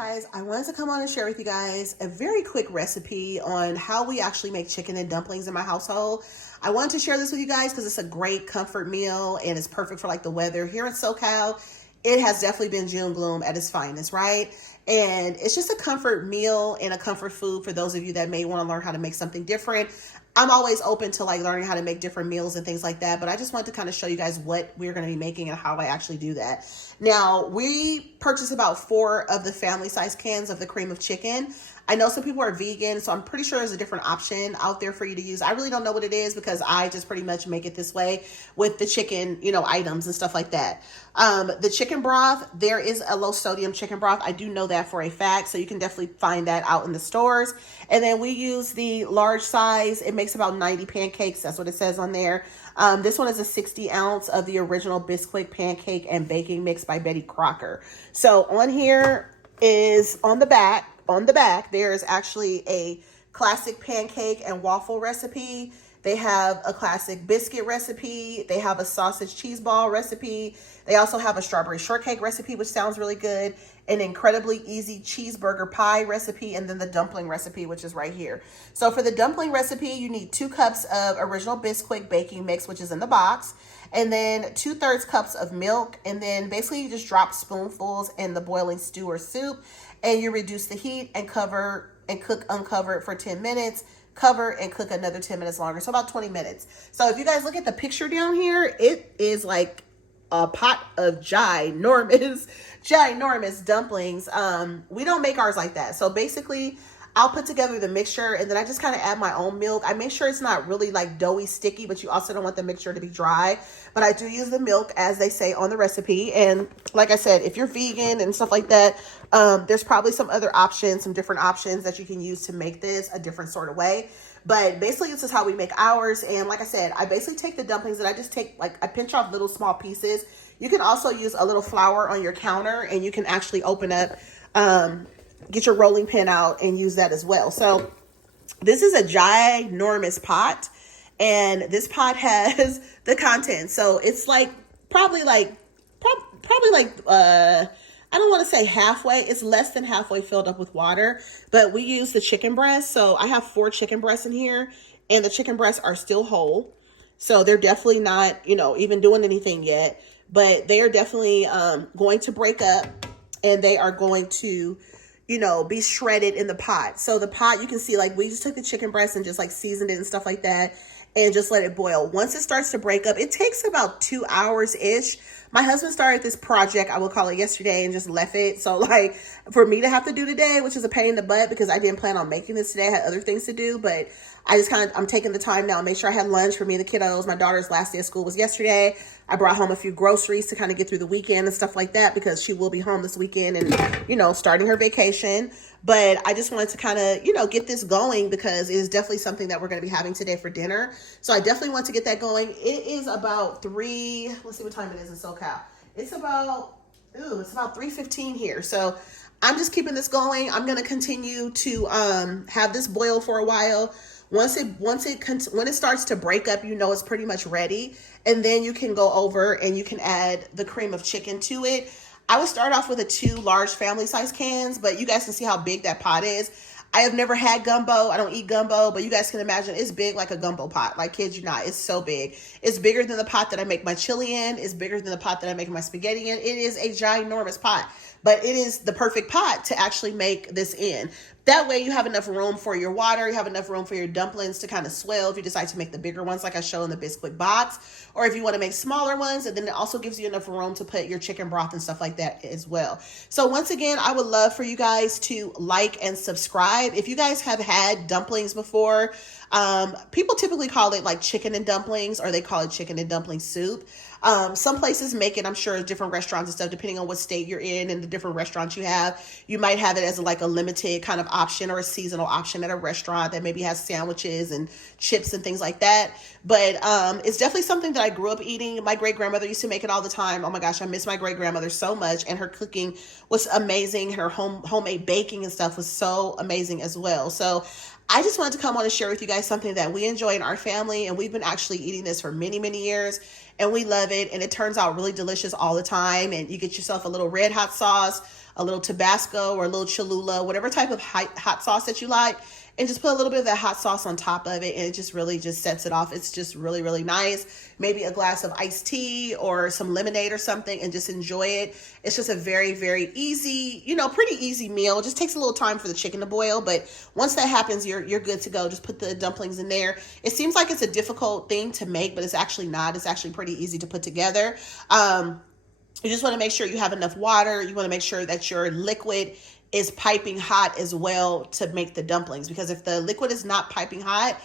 Guys, I wanted to come on and share with you guys a very quick recipe on how we actually make chicken and dumplings in my household. I wanted to share this with you guys because it's a great comfort meal and it's perfect for like the weather here in SoCal. It has definitely been June gloom at its finest, right? And it's just a comfort meal and a comfort food for those of you that may want to learn how to make something different. I'm always open to like learning how to make different meals and things like that, but I just wanted to kind of show you guys what we're going to be making and how I actually do that. Now, we purchased about 4 of the family size cans of the cream of chicken. I know some people are vegan, so I'm pretty sure there's a different option out there for you to use. I really don't know what it is because I just pretty much make it this way with the chicken, items and stuff like that. The chicken broth, there is a low sodium chicken broth. I do know that for a fact, so you can definitely find that out in the stores. And then we use the large size. It makes about 90 pancakes. That's what it says on there. This one is a 60 ounce of the original Bisquick pancake and baking mix by Betty Crocker. So on here is on the back, there's actually a classic pancake and waffle recipe. They have a classic biscuit recipe. They have a sausage cheese ball recipe. They also have a strawberry shortcake recipe, which sounds really good. An incredibly easy cheeseburger pie recipe, and then the dumpling recipe, which is right here. So for the dumpling recipe, you need 2 cups of original Bisquick baking mix, which is in the box, and then 2/3 cups of milk. And then basically you just drop spoonfuls in the boiling stew or soup, and you reduce the heat and cover and cook uncovered for 10 minutes. Cover and cook another 10 minutes longer, so about 20 minutes. So if you guys look at the picture down here, it is like a pot of ginormous dumplings. We don't make ours like that. So basically, I'll put together the mixture and then I just kind of add my own milk. I make sure it's not really like doughy sticky, but you also don't want the mixture to be dry. But I do use the milk as they say on the recipe. And like I said, if you're vegan and stuff like that, there's probably some other options, some different options that you can use to make this a different sort of way. But basically, this is how we make ours. And like I said, I basically take the dumplings and I just take, I pinch off little small pieces. You can also use a little flour on your counter and you can actually open up, get your rolling pin out and use that as well. So this is a ginormous pot, and this pot has the content. So it's like probably like I don't want to say halfway. It's less than halfway filled up with water, but we use the chicken breast. So I have 4 chicken breasts in here, and the chicken breasts are still whole. So they're definitely not, even doing anything yet, but they are definitely going to break up, and they are going to, be shredded in the pot. So the pot, you can see, like, we just took the chicken breast and just like seasoned it and stuff like that and just let it boil. Once it starts to break up, it takes about 2 hours-ish. My husband started this project, I will call it, yesterday and just left it. So like for me to have to do today, which is a pain in the butt because I didn't plan on making this today. I had other things to do, but I just I'm taking the time now to make sure I had lunch for me and the kiddos. My daughter's last day of school was yesterday. I brought home a few groceries to kind of get through the weekend and stuff like that because she will be home this weekend and, starting her vacation. But I just wanted to kind of, get this going because it is definitely something that we're going to be having today for dinner. So I definitely want to get that going. It is about let's see what time it is in SoCal. It's about 3:15 here. So I'm just keeping this going. I'm going to continue to have this boil for a while. When it starts to break up, it's pretty much ready. And then you can go over and you can add the cream of chicken to it. I would start off with the 2 large family size cans, but you guys can see how big that pot is. I have never had gumbo. I don't eat gumbo, but you guys can imagine it's big like a gumbo pot. Like, kid you not, it's so big. It's bigger than the pot that I make my chili in. It's bigger than the pot that I make my spaghetti in. It is a ginormous pot, but it is the perfect pot to actually make this in. That way you have enough room for your water. You have enough room for your dumplings to kind of swell if you decide to make the bigger ones like I show in the Bisquick box, or if you want to make smaller ones. And then it also gives you enough room to put your chicken broth and stuff like that as well. So once again, I would love for you guys to like and subscribe. If you guys have had dumplings before, people typically call it like chicken and dumplings, or they call it chicken and dumpling soup. Some places make it, I'm sure, different restaurants and stuff, depending on what state you're in and the different restaurants you have. You might have it as like a limited kind of option or a seasonal option at a restaurant that maybe has sandwiches and chips and things like that. But it's definitely something that I grew up eating. My great grandmother used to make it all the time. Oh my gosh, I miss my great grandmother so much. And her cooking was amazing. Her homemade baking and stuff was so amazing as well. So I just wanted to come on and share with you guys something that we enjoy in our family, and we've been actually eating this for many, many years, and we love it, and it turns out really delicious all the time. And you get yourself a little red hot sauce, a little Tabasco, or a little Cholula, whatever type of hot sauce that you like, and just put a little bit of that hot sauce on top of it, and it just really just sets it off. It's just really, really nice. Maybe a glass of iced tea or some lemonade or something, and just enjoy it. It's just a very, very easy, pretty easy meal. It just takes a little time for the chicken to boil, but once that happens, you're good to go. Just put the dumplings in there. It seems like it's a difficult thing to make, but it's actually not. It's actually pretty easy to put together. You just want to make sure you have enough water. You want to make sure that your liquid is piping hot as well to make the dumplings, because if the liquid is not piping hot,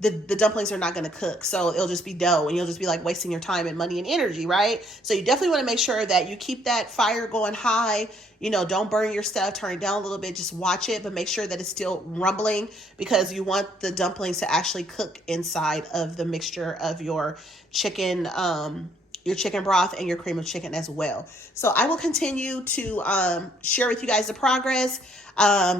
the dumplings are not going to cook. So it'll just be dough, and you'll just be like wasting your time and money and energy, right? So you definitely want to make sure that you keep that fire going high. Don't burn your stuff, turn it down a little bit, just watch it, but make sure that it's still rumbling, because you want the dumplings to actually cook inside of the mixture of your chicken broth and your cream of chicken as well. So I will continue to share with you guys the progress.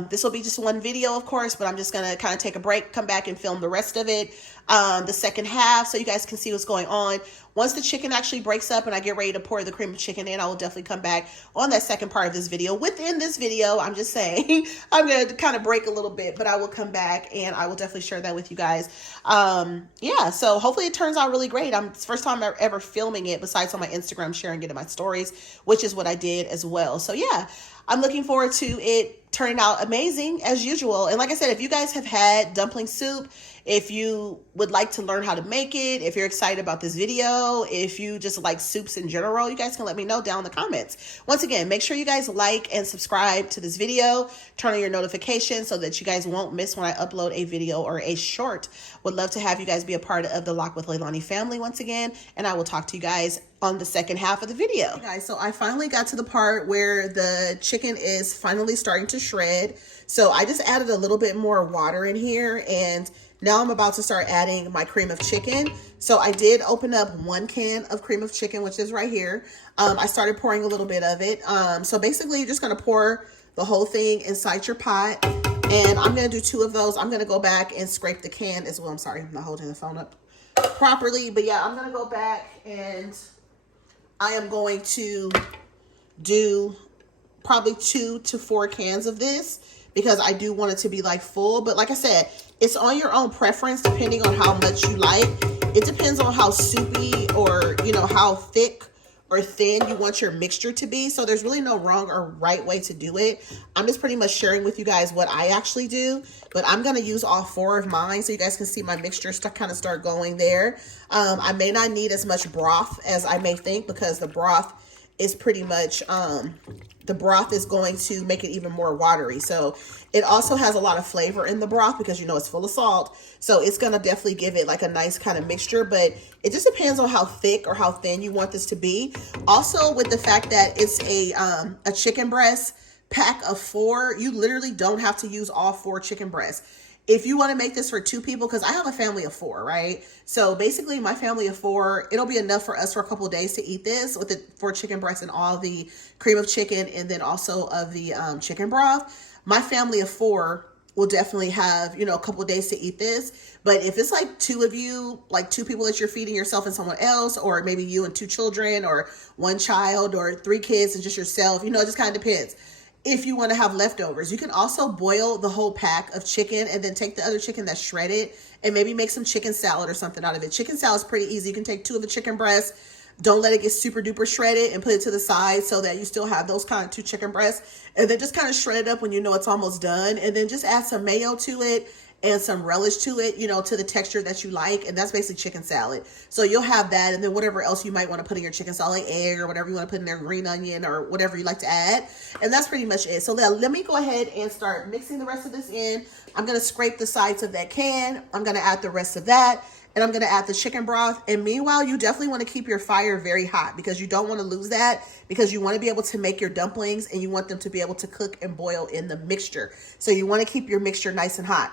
This will be just one video, of course, but I'm just going to kind of take a break, come back and film the rest of it, the second half, so you guys can see what's going on. Once the chicken actually breaks up and I get ready to pour the cream of chicken in, I will definitely come back on that second part of this video. Within this video, I'm just saying, I'm going to kind of break a little bit, but I will come back and I will definitely share that with you guys. Yeah, so hopefully it turns out really great. It's the first time I'm ever filming it, besides on my Instagram, sharing it in my stories, which is what I did as well. So yeah, I'm looking forward to it turning out amazing as usual. And like I said, if you guys have had dumpling soup, if you would like to learn how to make it, if you're excited about this video, if you just like soups in general, you guys can let me know down in the comments. Once again, make sure you guys like and subscribe to this video, turn on your notifications so that you guys won't miss when I upload a video or a short. Would love to have you guys be a part of the Lock with Leilani family once again, and I will talk to you guys on the second half of the video. Okay, guys, so I finally got to the part where the chicken is finally starting to shred. So I just added a little bit more water in here, and now I'm about to start adding my cream of chicken. So I did open up 1 can of cream of chicken, which is right here. I started pouring a little bit of it. So basically you're just gonna pour the whole thing inside your pot, and I'm gonna do 2 of those. I'm gonna go back and scrape the can as well. I'm sorry, I'm not holding the phone up properly, but yeah, I'm gonna go back and I am going to do probably 2 to 4 cans of this, because I do want it to be like full. But like I said, it's on your own preference depending on how much you like. It depends on how soupy or, how thick or thin you want your mixture to be. So there's really no wrong or right way to do it. I'm just pretty much sharing with you guys what I actually do, but I'm going to use all 4 of mine so you guys can see my mixture kind of start going there. I may not need as much broth as I may think, because the broth is pretty much, the broth is going to make it even more watery. So it also has a lot of flavor in the broth, because it's full of salt. So it's going to definitely give it like a nice kind of mixture, but it just depends on how thick or how thin you want this to be. Also, with the fact that it's a chicken breast pack of 4, you literally don't have to use all 4 chicken breasts. If you want to make this for 2 people, because I have a family of 4, right? So basically my family of 4, it'll be enough for us for a couple of days to eat this with the 4 chicken breasts and all the cream of chicken, and then also of the chicken broth. My family of 4 will definitely have, a couple of days to eat this. But if it's like 2 of you, like 2 people that you're feeding, yourself and someone else, or maybe you and 2 children, or 1 child, or 3 kids and just yourself, it just kind of depends. If you want to have leftovers, you can also boil the whole pack of chicken and then take the other chicken that's shredded and maybe make some chicken salad or something out of it. Chicken salad is pretty easy. You can take 2 of the chicken breasts, don't let it get super duper shredded, and put it to the side so that you still have those kind of 2 chicken breasts, and then just kind of shred it up when it's almost done, and then just add some mayo to it and some relish to it, to the texture that you like. And that's basically chicken salad. So you'll have that, and then whatever else you might want to put in your chicken salad, like egg or whatever you want to put in there, green onion or whatever you like to add. And that's pretty much it. So let me go ahead and start mixing the rest of this in. I'm going to scrape the sides of that can. I'm going to add the rest of that, and I'm going to add the chicken broth. And meanwhile, you definitely want to keep your fire very hot, because you don't want to lose that, because you want to be able to make your dumplings and you want them to be able to cook and boil in the mixture. So you want to keep your mixture nice and hot.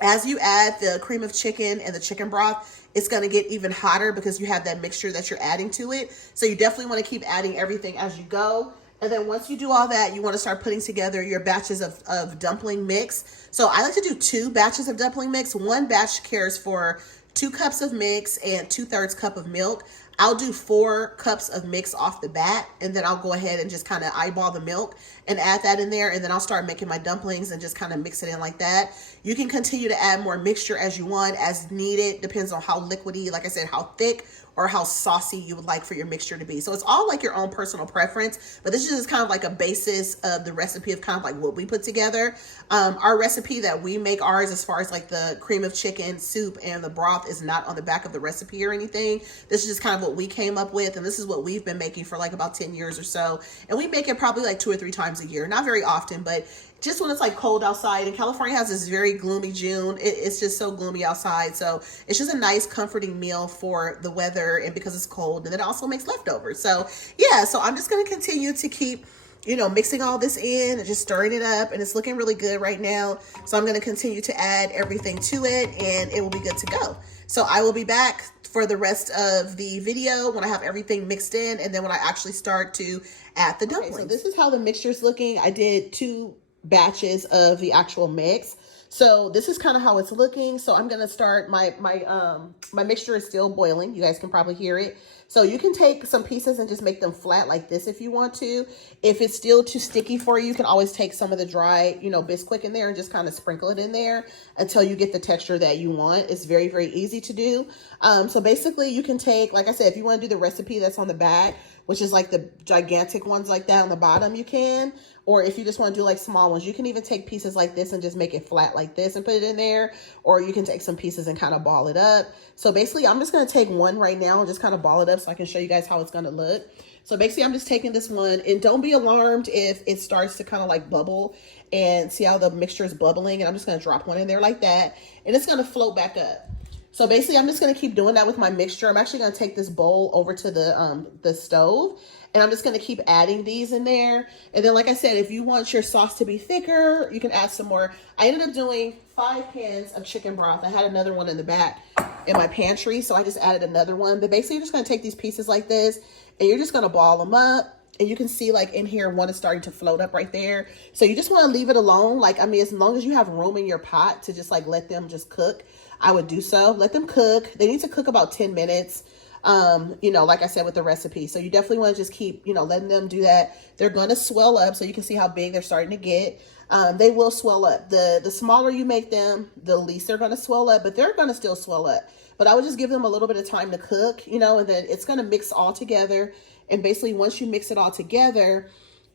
As you add the cream of chicken and the chicken broth, it's going to get even hotter because you have that mixture that you're adding to it. So you definitely want to keep adding everything as you go. And then once you do all that, you want to start putting together your batches of dumpling mix. So I like to do 2 batches of dumpling mix. One batch cares for 2 cups of mix and 2/3 cup of milk. I'll do 4 cups of mix off the bat, and then I'll go ahead and just kind of eyeball the milk and add that in there, and then I'll start making my dumplings and just kind of mix it in like that. You can continue to add more mixture as you want, as needed. Depends on how liquidy, like I said, how thick or how saucy you would like for your mixture to be. So it's all like your own personal preference, but this is just kind of like a basis of the recipe of kind of like what we put together. Our recipe that we make ours, as far as like the cream of chicken soup and the broth, is not on the back of the recipe or anything. This is just kind of what we came up with, and this is what we've been making for like about 10 years or so. And we make it probably like 2 or 3 times a year. Not very often, but just when it's like cold outside. And California has this very gloomy June. It's just so gloomy outside. So it's just a nice comforting meal for the weather, and because it's cold, and then it also makes leftovers. So yeah, so I'm just going to continue to keep, you know, mixing all this in and just stirring it up, and it's looking really good right now. So I'm going to continue to add everything to it, and it will be good to go. So I will be back for the rest of the video when I have everything mixed in, and then when I actually start to add the dumplings. Okay, so this is how the mixture is looking. I did 2 batches of the actual mix, so this is kind of how it's looking. So I'm gonna start my mixture is still boiling. You guys can probably hear it. So you can take some pieces and just make them flat like this if you want to. If it's still too sticky for you, you can always take some of the dry, you know, Bisquick in there and just kind of sprinkle it in there until you get the texture that you want. It's very, very easy to do. So basically you can take, like I said, if you want to do the recipe that's on the back, which is like the gigantic ones like that on the bottom, you can. Or if you just want to do like small ones, you can even take pieces like this and just make it flat like this and put it in there. Or you can take some pieces and kind of ball it up. So basically I'm just going to take one right now and just kind of ball it up so I can show you guys how it's going to look. So basically I'm just taking this one, and don't be alarmed if it starts to kind of like bubble, and see how the mixture is bubbling. And I'm just going to drop one in there like that, and it's going to float back up. So basically I'm just going to keep doing that with my mixture. I'm actually going to take this bowl over to the stove, and I'm just going to keep adding these in there. And then, like I said, if you want your sauce to be thicker, you can add some more. I ended up doing 5 cans of chicken broth. I had another one in the back in my pantry, so I just added another one. But basically you're just going to take these pieces like this, and you're just going to ball them up. And you can see like in here, one is starting to float up right there. So you just want to leave it alone. Like, I mean, as long as you have room in your pot to just like let them just cook, I would do so. Let them cook. They need to cook about 10 minutes. You know, like I said with the recipe. So you definitely want to just keep, you know, letting them do that. They're going to swell up, so you can see how big they're starting to get. They will swell up. The smaller you make them, the least they're going to swell up, but they're going to still swell up. But I would just give them a little bit of time to cook, you know, and then it's going to mix all together. And basically once you mix it all together,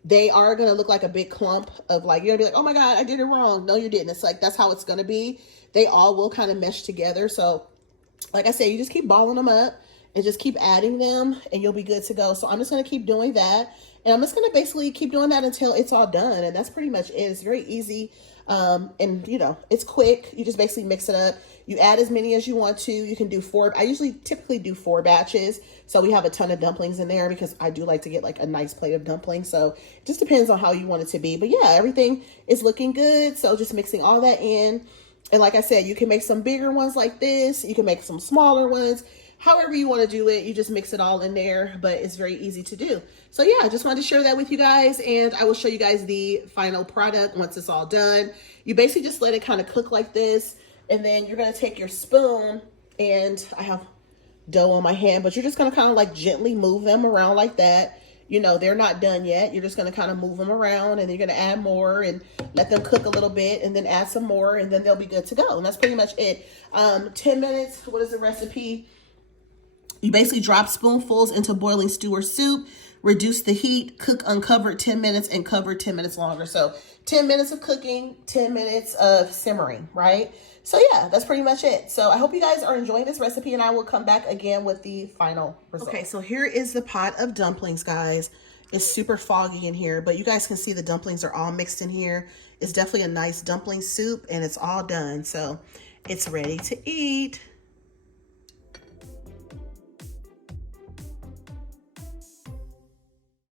they are going to look like a big clump of like, you're going to be like, oh my God, I did it wrong. No, you didn't. It's like, that's how it's going to be. They all will kind of mesh together. So like I said, you just keep balling them up and just keep adding them, and you'll be good to go. So I'm just going to keep doing that. And I'm just going to basically keep doing that until it's all done. And that's pretty much it. It's very easy. And you know, it's quick. You just basically mix it up. You add as many as you want to. You can do 4. I typically do 4 batches. So we have a ton of dumplings in there because I do like to get like a nice plate of dumplings. So it just depends on how you want it to be. But yeah, everything is looking good. So just mixing all that in. And like I said, you can make some bigger ones like this. You can make some smaller ones. However you want to do it, you just mix it all in there, but it's very easy to do. So yeah, I just wanted to share that with you guys, and I will show you guys the final product once it's all done. You basically just let it kind of cook like this, and then you're going to take your spoon, and I have dough on my hand, but you're just going to kind of like gently move them around like that. You know, they're not done yet. You're just going to kind of move them around, and then you're going to add more and let them cook a little bit, and then add some more, and then they'll be good to go. And that's pretty much it. 10 minutes. What is the recipe? You basically drop spoonfuls into boiling stew or soup, reduce the heat, cook uncovered 10 minutes, and cover 10 minutes longer. So 10 minutes of cooking, 10 minutes of simmering, right? So yeah, that's pretty much it. So I hope you guys are enjoying this recipe, and I will come back again with the final result. Okay, so here is the pot of dumplings, guys. It's super foggy in here, but you guys can see the dumplings are all mixed in here. It's definitely a nice dumpling soup, and it's all done. So it's ready to eat.